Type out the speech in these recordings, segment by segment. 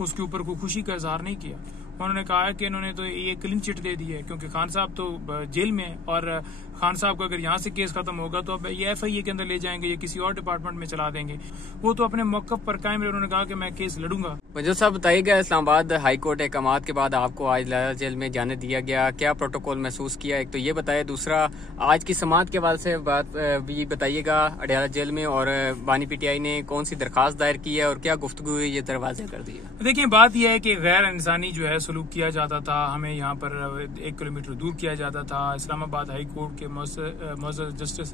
उसके ऊपर कोई खुशी का इजहार नहीं किया। उन्होंने कहा है कि इन्होंने तो ये क्लीन चिट दे दी है क्योंकि खान साहब तो जेल में है और खान साहब का अगर यहाँ से केस खत्म होगा तो अब ये FIA के अंदर ले जाएंगे या किसी और डिपार्टमेंट में चला देंगे। वो तो अपने मौक़िफ़ पर कायम रहे। उन्होंने कहा कि मैं केस लड़ूंगा। मंजूर साहब बताइएगा, इस्लामाबाद हाई कोर्ट अहकामात के बाद आपको आज लाला जेल में जाने दिया गया, क्या प्रोटोकॉल महसूस किया? एक तो ये बताइए, दूसरा आज की समाअत के हवाले से बात भी बताइएगा। अडयाला जेल में और बानी PTI ने कौन सी दरखास्त दायर की है और क्या गुफ्तगू हुई, ये दरवाजे कर दिए? देखिए, बात यह है कि गैर इंसानी जो है सलूक किया जाता था। हमें यहाँ पर 1 किलोमीटर दूर किया जाता था। इस्लामाबाद हाई कोर्ट के मोअज़्ज़ज़ जस्टिस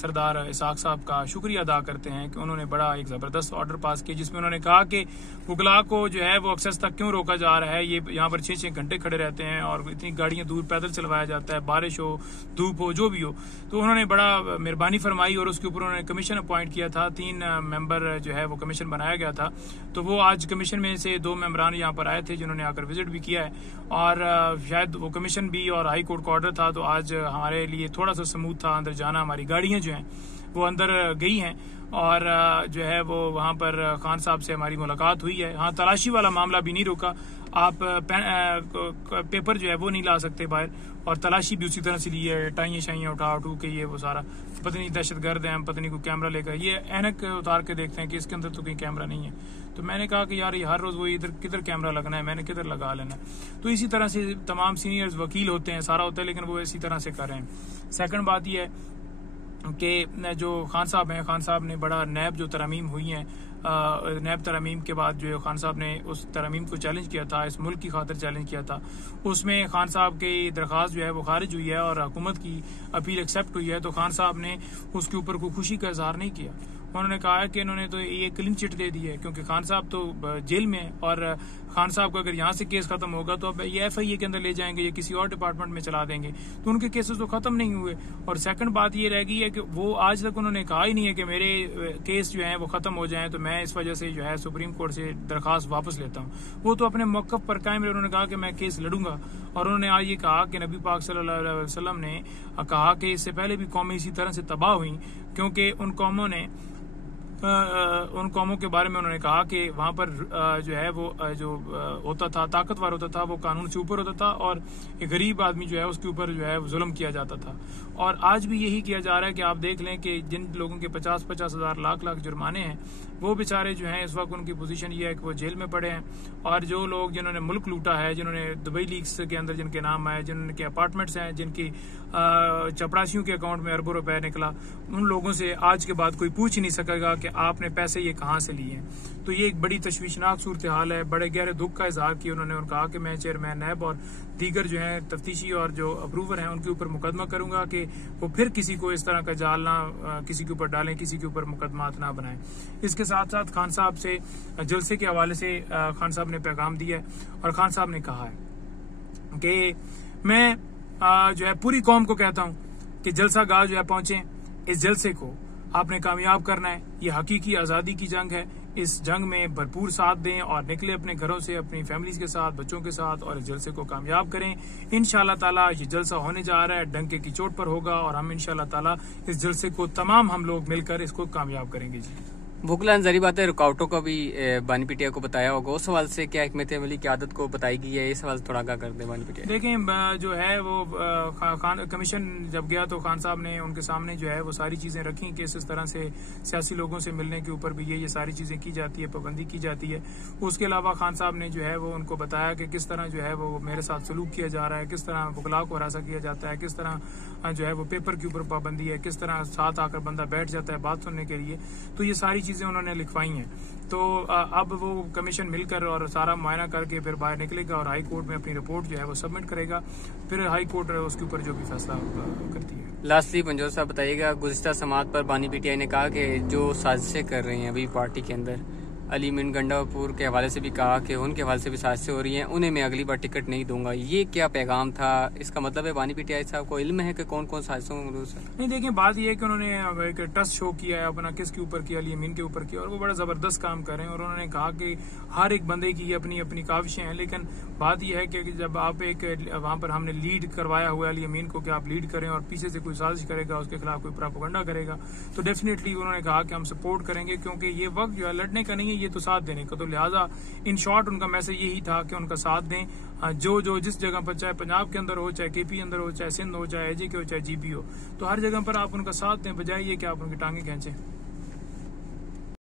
सरदार इसाक साहब का शुक्रिया अदा करते हैं कि उन्होंने बड़ा एक ज़बरदस्त ऑर्डर पास किया जिसमें उन्होंने कहा कि वकला को जो है वो एक्सेस तक क्यों रोका जा रहा है। ये यहाँ पर 6-6 घंटे खड़े रहते हैं और इतनी गाड़ियाँ दूर पैदल चलवाया जाता है, बारिश हो, धूप हो, जो भी हो। तो उन्होंने बड़ा मेहरबानी फरमाई और उसके ऊपर उन्होंने कमीशन अपॉइंट किया था। 3 मेंबर जो है वो कमीशन बनाया गया था। तो वो आज कमीशन में से 2 मेंबरान यहाँ पर आए थे जिन्होंने आकर विजिट भी किया है और शायद वो कमीशन भी और हाई कोर्ट का ऑर्डर था तो आज हमारे लिए थोड़ा सा स्मूथ था अंदर जाना। हमारी गाड़ियाँ जो हैं वो अंदर गई हैं और जो है वो वहाँ पर खान साहब से हमारी मुलाकात हुई है। हाँ, तलाशी वाला मामला भी नहीं रुका। आप पेपर जो है वो नहीं ला सकते बाहर और तलाशी भी उसी तरह से ली है। टाइयाँ शाइयाँ उठा के ये वो सारा पता नहीं दहशतगर्द हैं, पता नहीं कोई कैमरा लेकर ये ऐनक उतार के देखते हैं कि इसके अंदर तो कोई कैमरा नहीं है। तो मैंने कहा कि यार ये हर रोज वो इधर किधर कैमरा लगना है, मैंने किधर लगा लेना है। तो इसी तरह से तमाम सीनियर्स वकील होते हैं, सारा होता है, लेकिन वो इसी तरह से कर रहे हैं। सेकंड बात ये है कि जो खान साहब हैं, खान साहब ने बड़ा नैब जो तरमीम हुई हैं, नैब तरमीम के बाद जो खान साहब ने उस तरमीम को चैलेंज किया था, इस मुल्क की खातिर चैलेंज किया था, उसमें खान साहब की दरख्वास्त जो है वो खारिज हुई है और हुकूमत की अपील एक्सेप्ट हुई है। तो खान साहब ने उसके ऊपर कोई खुशी का इजहार नहीं किया। उन्होंने कहा है कि इन्होंने तो ये क्लीन चिट दे दी है क्योंकि खान साहब तो जेल में है और खान साहब का अगर यहाँ से केस खत्म होगा तो अब ये FIA के अंदर ले जाएंगे या किसी और डिपार्टमेंट में चला देंगे। तो उनके केसेस तो खत्म नहीं हुए। और सेकंड बात ये रह गई है कि वो आज तक उन्होंने कहा ही नहीं है कि मेरे केस जो हैं वो खत्म हो जाएं, तो मैं इस वजह से जो है सुप्रीम कोर्ट से दरखास्त वापस लेता हूँ। वो तो अपने मौक़िफ़ पर कायम रहे। उन्होंने कहा कि मैं केस लड़ूंगा और उन्होंने आज ये कहा कि नबी पाक सल्लल्लाहु अलैहि वसल्लम ने कहा कि इससे पहले भी कौमें इसी तरह से तबाह हुई क्योंकि उन कौमों के बारे में उन्होंने कहा कि वहाँ पर जो है वो जो होता था, ताकतवर होता था, वो कानून से ऊपर होता था और एक गरीब आदमी जो है उसके ऊपर जो है जुल्म किया जाता था। और आज भी यही किया जा रहा है कि आप देख लें कि जिन लोगों के 50-50 हज़ार लाख जुर्माने हैं वो बेचारे जो हैं इस वक्त उनकी पोजीशन ये है कि वो जेल में पड़े हैं। और जो लोग जिन्होंने मुल्क लूटा है, जिन्होंने दुबई लीक्स के अंदर जिनके नाम आए, जिनके अपार्टमेंट्स हैं, जिनकी चपरासियों के अकाउंट में अरबों रुपए निकला, उन लोगों से आज के बाद कोई पूछ ही नहीं सकेगा कि आपने पैसे ये कहाँ से लिए हैं। तो ये एक बड़ी तशवीशनाक सूरत हाल है। बड़े गहरे दुख का इजहार किया उन्होंने और कहा कि मैं चेयरमैन नैब और दीगर जो हैं तफ्तीशी और जो अप्रूवर हैं उनके ऊपर मुकदमा करूंगा कि वो फिर किसी को इस तरह का जाल ना किसी के ऊपर डालें, किसी के ऊपर मुकदमात ना बनाएं। इसके साथ साथ खान साहब से जलसे के हवाले से खान साहब ने पैगाम दिया है और खान साहब ने कहा है कि मैं जो है पूरी कौम को कहता हूं कि जलसा गाह जो है पहुंचे, इस जलसे को आपने कामयाब करना है। ये हकीकी आज़ादी की जंग है। इस जंग में भरपूर साथ दें और निकले अपने घरों से अपनी फैमिलीज के साथ, बच्चों के साथ और इस जलसे को कामयाब करें। इंशाल्लाह ताला ये जलसा होने जा रहा है, डंके की चोट पर होगा और हम इंशाल्लाह ताला इस जलसे को तमाम हम लोग मिलकर इसको कामयाब करेंगे। जी बुकला जरी बात है, रुकावटों का भी बानी PTI को बताया होगा। उस सवाल से क्या हिकमत अमली की आदत को बताई गई है, ये सवाल थोड़ा आगाह कर दे बानी PTI। देखें जो है वो खान कमीशन जब गया तो खान साहब ने उनके सामने जो है वो सारी चीजें रखी कि इस तरह से सियासी लोगों से मिलने के ऊपर भी ये सारी चीजें की जाती है, पाबंदी की जाती है। उसके अलावा खान साहब ने जो है वो उनको बताया कि किस तरह जो है वो मेरे साथ सलूक किया जा रहा है, किस तरह वकला को हरासा किया जाता है, किस तरह जो है वो पेपर के ऊपर पाबंदी है, किस तरह साथ आकर बंदा बैठ जाता है बात सुनने के लिए। तो ये सारी चीजें उन्होंने लिखवाई हैं। तो अब वो कमीशन मिलकर और सारा मुआयना करके फिर बाहर निकलेगा और हाई कोर्ट में अपनी रिपोर्ट जो है वो सबमिट करेगा। फिर हाई कोर्ट उसके ऊपर जो भी फैसला करती है। लास्टली मंजूर साहब बताइएगा, गुज़िश्ता समाअत पर बानी PTI ने कहा कि जो साजिशें कर रही हैं अभी पार्टी के अंदर, अली मीन गंडापुर के हवाले से भी कहा कि उनके हवाले से भी साजिशें हो रही हैं, उन्हें मैं अगली बार टिकट नहीं दूंगा। ये क्या पैगाम था? इसका मतलब है बानी PTI साहब को इल्म है कि कौन कौन साजिशों में मौजूद है? नहीं, देखिए बात यह है कि उन्होंने एक ट्रस्ट शो किया है अपना, किसके ऊपर किया, अली अमीन के ऊपर किया और वो बड़ा जबरदस्त काम कर रहे हैं। और उन्होंने कहा कि हर एक बंदे की अपनी अपनी काविशें हैं, लेकिन बात यह है कि जब आप एक वहां पर हमने लीड करवाया हुआ अली अमीन को कि आप लीड करें और पीछे से कोई साजिश करेगा, उसके खिलाफ कोई प्रोपेगेंडा करेगा, तो डेफिनेटली उन्होंने कहा कि हम सपोर्ट करेंगे क्योंकि ये वक्त जो है लड़ने का नहीं है, चाहिए तो साथ देने का। तो लिहाजा इन शॉर्ट उनका मैसेज यही था कि उनका साथ दें, जो जिस जगह पर, चाहे पंजाब के अंदर हो, चाहे केपी अंदर हो, चाहे सिंध हो, चाहे AJ के हो, चाहे GB हो, तो हर जगह पर आप उनका साथ दें, बजाय ये कि आप उनकी टांगे खींचें।